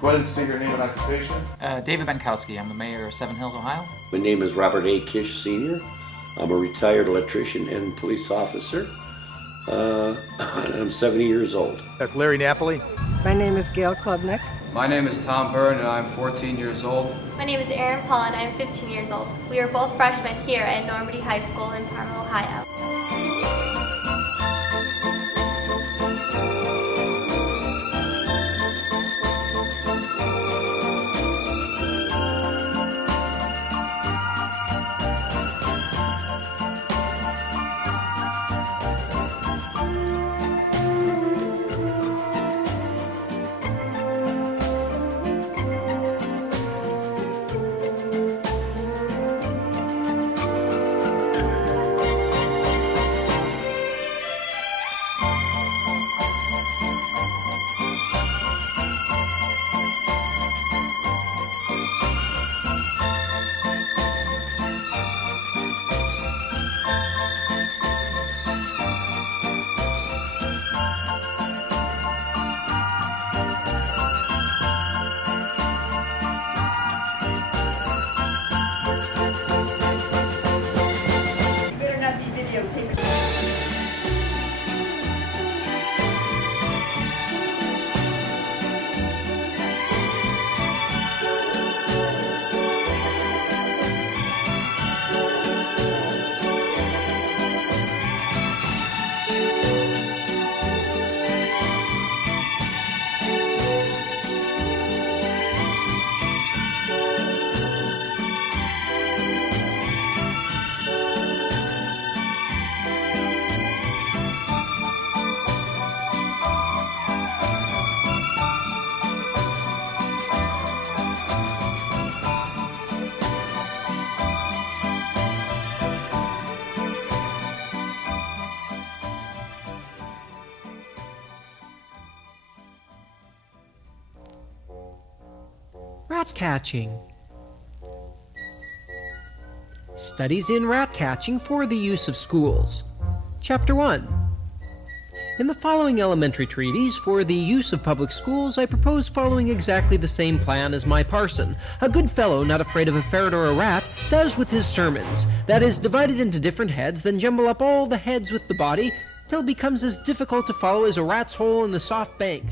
Go ahead and state your name and occupation. David Benkowski. I'm the mayor of Seven Hills, Ohio. My name is Robert A. Kish Sr. I'm a retired electrician and police officer. I'm 70 years old. Larry Napoli. My name is Gail Klubnik. My name is Tom Byrne and I'm 14 years old. My name is Erin Paul and I'm 15 years old. We are both freshmen here at Normandy High School in Parma, Ohio. Rat catching. Studies in rat catching for the use of schools. Chapter 1. In the following elementary treatise for the use of public schools, I propose following exactly the same plan as my parson, a good fellow not afraid of a ferret or a rat, does with his sermons. That is, divided into different heads, then jumble up all the heads with the body, till it becomes as difficult to follow as a rat's hole in the soft bank.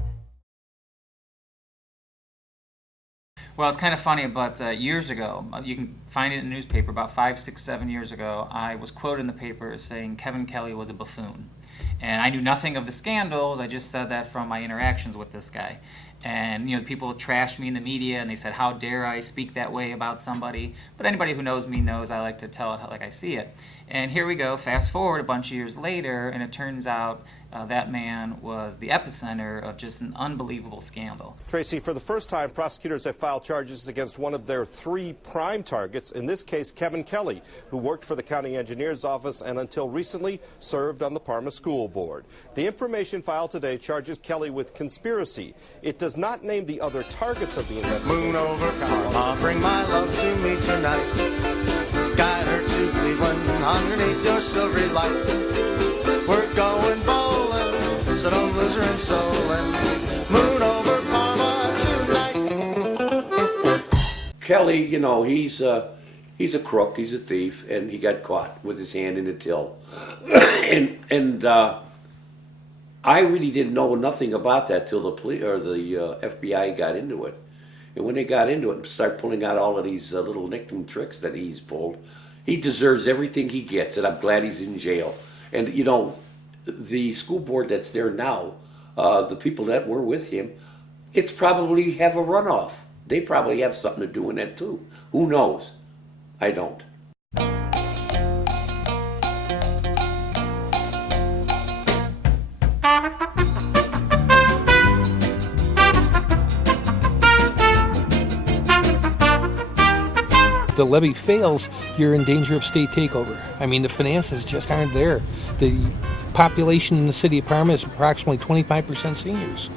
Well, it's kind of funny, but years ago, you can find it in a newspaper, about 5, 6, 7 years ago, I was quoted in the paper as saying Kevin Kelly was a buffoon. And I knew nothing of the scandals, I just said that from my interactions with this guy. And, people trashed me in the media, and they said, how dare I speak that way about somebody? But anybody who knows me knows I like to tell it like I see it. And here we go, fast forward a bunch of years later, and it turns out that man was the epicenter of just an unbelievable scandal. Tracy, for the first time, prosecutors have filed charges against one of their 3 prime targets, in this case Kevin Kelly, who worked for the county engineer's office and until recently served on the Parma School Board. The information filed today charges Kelly with conspiracy. It does not name the other targets of the investigation. Moon over Parma, bring my love to me tonight. Guide her to Cleveland underneath your silvery light. We're going bowling, so don't lose her in soul, and moon over Parma tonight. Kelly, he's a crook, he's a thief, and he got caught with his hand in the till. and I really didn't know nothing about that till the FBI got into it. And when they got into it and started pulling out all of these little nickname tricks that he's pulled, he deserves everything he gets, and I'm glad he's in jail. And, the school board that's there now, the people that were with him, it's probably have a runoff. They probably have something to do in that too. Who knows? I don't. The levy fails, you're in danger of state takeover. I mean, the finances just aren't there. The population in the city of Parma is approximately 25% seniors.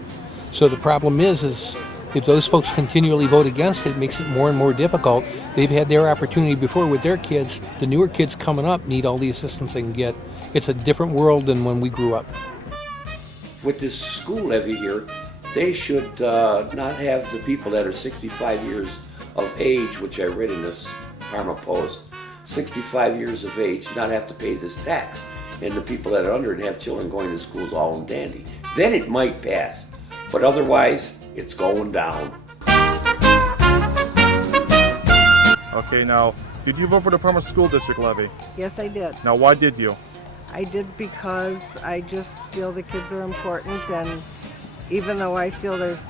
So the problem is if those folks continually vote against it, it makes it more and more difficult. They've had their opportunity before with their kids. The newer kids coming up need all the assistance they can get. It's a different world than when we grew up. With this school levy here, they should not have the people that are 65 years of age, which I read in this Parma Post, 65 years of age, not have to pay this tax. And the people that are under and have children going to schools all in dandy. Then it might pass, but otherwise, it's going down. Okay, now, did you vote for the Parma School District levy? Yes, I did. Now, why did you? I did because I just feel the kids are important, and even though I feel there's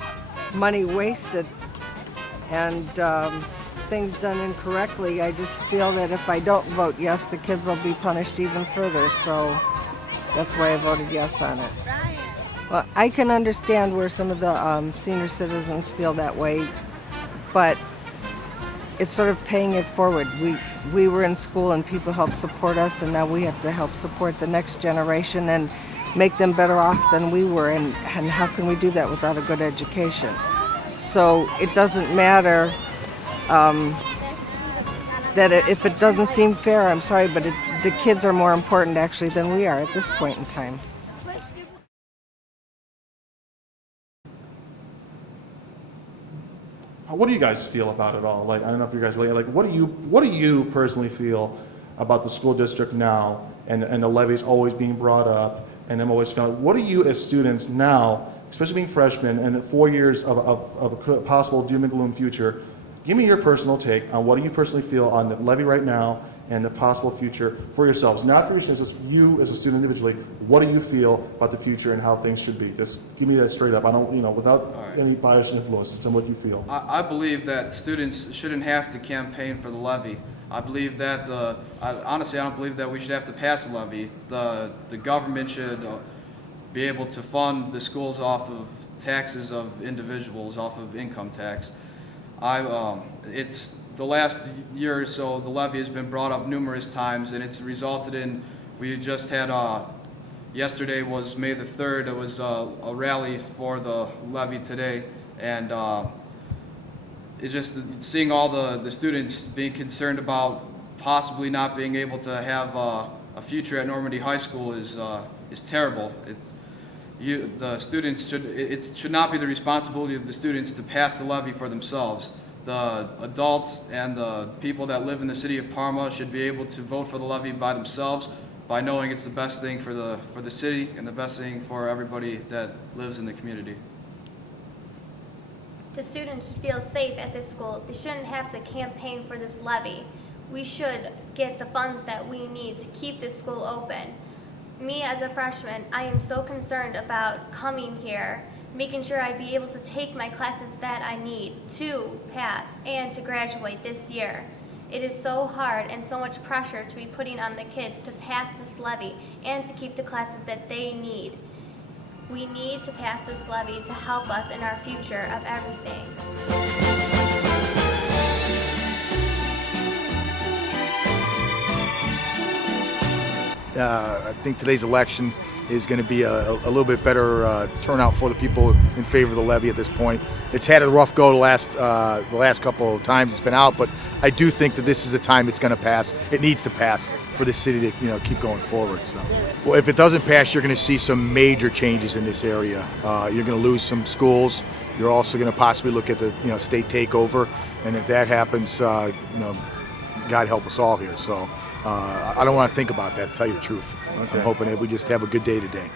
money wasted and things done incorrectly, I just feel that if I don't vote yes, the kids will be punished even further, so that's why I voted yes on it. Well, I can understand where some of the senior citizens feel that way, but it's sort of paying it forward. We were in school and people helped support us, and now we have to help support the next generation and make them better off than we were, and how can we do that without a good education? So it doesn't matter that if it doesn't seem fair, I'm sorry, but the kids are more important actually than we are at this point in time. What do you guys feel about it all? Like, I don't know if you guys really, like, what do you personally feel about the school district now and the levies always being brought up and them always feeling, what do you as students now, especially being freshmen and 4 years of a possible doom and gloom future, give me your personal take on what do you personally feel on the levy right now and the possible future for yourselves, not for your students, you as a student individually. What do you feel about the future and how things should be? Just give me that straight up. I don't, without any bias and influence. Tell me what you feel. I believe that students shouldn't have to campaign for the levy. I believe that, honestly, I don't believe that we should have to pass a levy. The government should be able to fund the schools off of taxes of individuals, off of income tax. It's the last year or so, the levy has been brought up numerous times, and it's resulted in, we just had, yesterday was May the 3rd, it was a rally for the levy today, and it just, seeing all the students being concerned about possibly not being able to have a future at Normandy High School is terrible. The students it should not be the responsibility of the students to pass the levy for themselves. The adults and the people that live in the city of Parma should be able to vote for the levy by themselves, by knowing it's the best thing for the city and the best thing for everybody that lives in the community. The students should feel safe at this school. They shouldn't have to campaign for this levy. We should get the funds that we need to keep this school open. Me as a freshman, I am so concerned about coming here, making sure I be able to take my classes that I need to pass and to graduate this year. It is so hard and so much pressure to be putting on the kids to pass this levy and to keep the classes that they need. We need to pass this levy to help us in our future of everything. I think today's election is going to be a little bit better turnout for the people in favor of the levy at this point. It's had a rough go the last couple of times it's been out, but I do think that this is the time it's going to pass. It needs to pass for the city to keep going forward. So, well, if it doesn't pass, you're going to see some major changes in this area. You're going to lose some schools. You're also going to possibly look at the state takeover, and if that happens, God help us all here. So I don't want to think about that, to tell you the truth. Okay. I'm hoping that we just have a good day today.